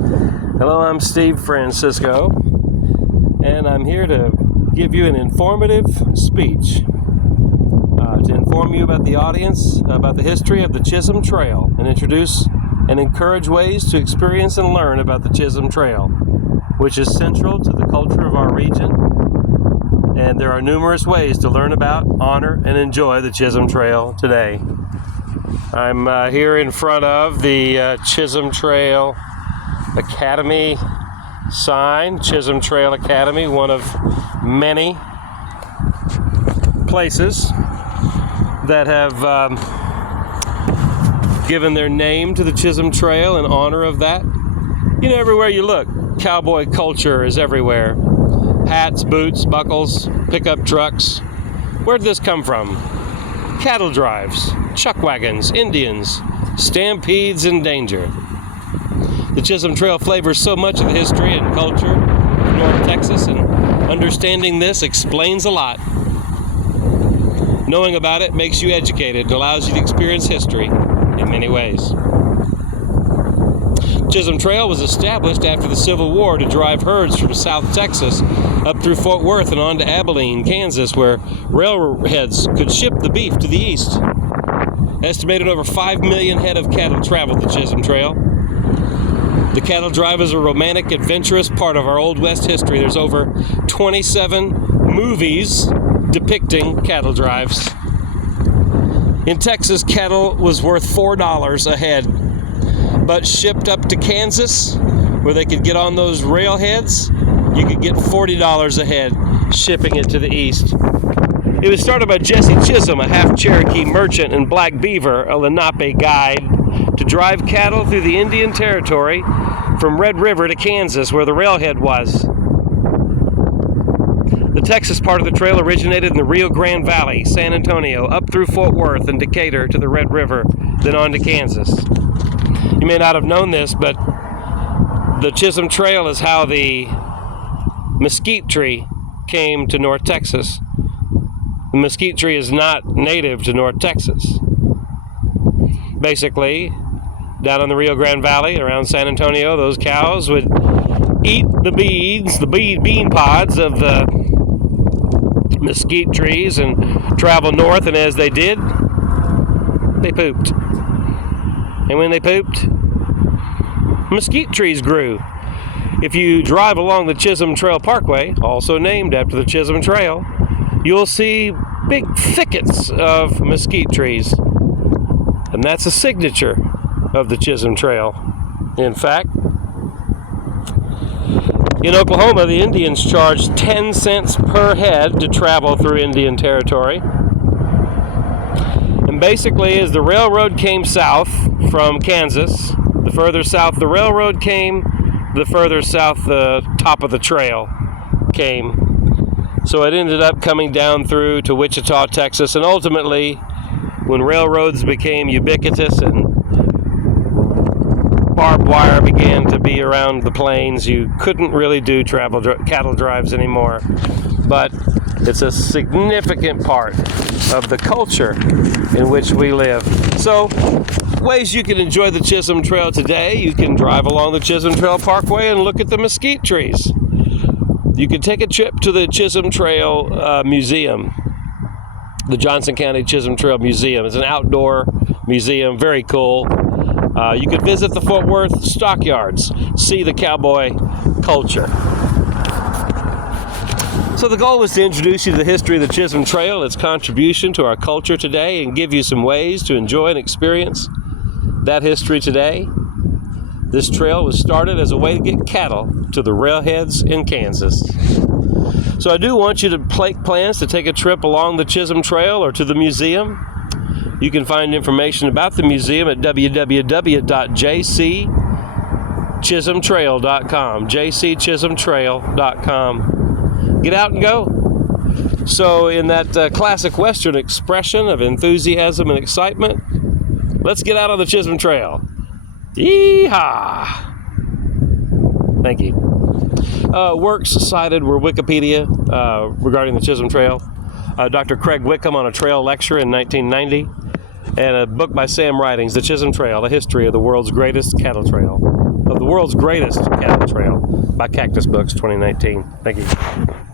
Hello, I'm Steve Francisco, and I'm here to give you an informative speech to inform you about the audience, about the history of the Chisholm Trail, and introduce and encourage ways to experience and learn about the Chisholm Trail, which is central to the culture of our region. And there are numerous ways to learn about, honor, and enjoy the Chisholm Trail today. I'm here in front of the Chisholm Trail Academy sign. Chisholm Trail Academy, one of many places that have given their name to the Chisholm Trail in honor of that. You know, everywhere you look, cowboy culture is everywhere. Hats, boots, buckles, pickup trucks. Where did this come from? Cattle drives, chuck wagons, Indians, stampedes, and danger. The Chisholm Trail flavors so much of the history and culture of North Texas, and understanding this explains a lot. Knowing about it makes you educated and allows you to experience history in many ways. Chisholm Trail was established after the Civil War to drive herds from South Texas up through Fort Worth and on to Abilene, Kansas, where railheads could ship the beef to the east. Estimated over 5 million head of cattle traveled the Chisholm Trail. The cattle drive is a romantic, adventurous part of our Old West history. There's over 27 movies depicting cattle drives. In Texas, cattle was worth $4 a head, but shipped up to Kansas, where they could get on those railheads, you could get $40 a head shipping it to the east. It was started by Jesse Chisholm, a half-Cherokee merchant and Black Beaver, a Lenape guide, to drive cattle through the Indian Territory from Red River to Kansas, where the railhead was. The Texas part of the trail originated in the Rio Grande Valley, San Antonio, up through Fort Worth and Decatur to the Red River, then on to Kansas. You may not have known this, but the Chisholm Trail is how the mesquite tree came to North Texas. The mesquite tree is not native to North Texas. Basically, down in the Rio Grande Valley, around San Antonio, those cows would eat the beads, the bean pods of the mesquite trees and travel north, and as they did, they pooped. And when they pooped, mesquite trees grew. If you drive along the Chisholm Trail Parkway, also named after the Chisholm Trail, you'll see big thickets of mesquite trees. And that's a signature of the Chisholm Trail. In fact, in Oklahoma, the Indians charged 10 cents per head to travel through Indian Territory. And basically, as the railroad came south from Kansas, the further south the railroad came, the further south the top of the trail came. So it ended up coming down through to Wichita, Texas, and ultimately, when railroads became ubiquitous and barbed wire began to be around the plains, you couldn't really do cattle drives anymore. But it's a significant part of the culture in which we live. So, ways you can enjoy the Chisholm Trail today: you can drive along the Chisholm Trail Parkway and look at the mesquite trees. You can take a trip to the Chisholm Trail Museum, the Johnson County Chisholm Trail Museum. It's an outdoor museum, very cool. You could visit the Fort Worth stockyards, see the cowboy culture. So the goal was to introduce you to the history of the Chisholm Trail, its contribution to our culture today, and give you some ways to enjoy and experience that history today. This trail was started as a way to get cattle to the railheads in Kansas. So I do want you to make plans to take a trip along the Chisholm Trail or to the museum. You can find information about the museum at www.jcchisholmtrail.com, jcchisholmtrail.com. Get out and go. So in that classic Western expression of enthusiasm and excitement, let's get out on the Chisholm Trail. Yee-haw! Thank you. Works cited were Wikipedia regarding the Chisholm Trail, Dr. Craig Wickham on a trail lecture in 1990, and a book by Sam Ridings, The Chisholm Trail, A History of the World's Greatest Cattle Trail. of the world's greatest cattle trail by Cactus Books 2019. Thank you.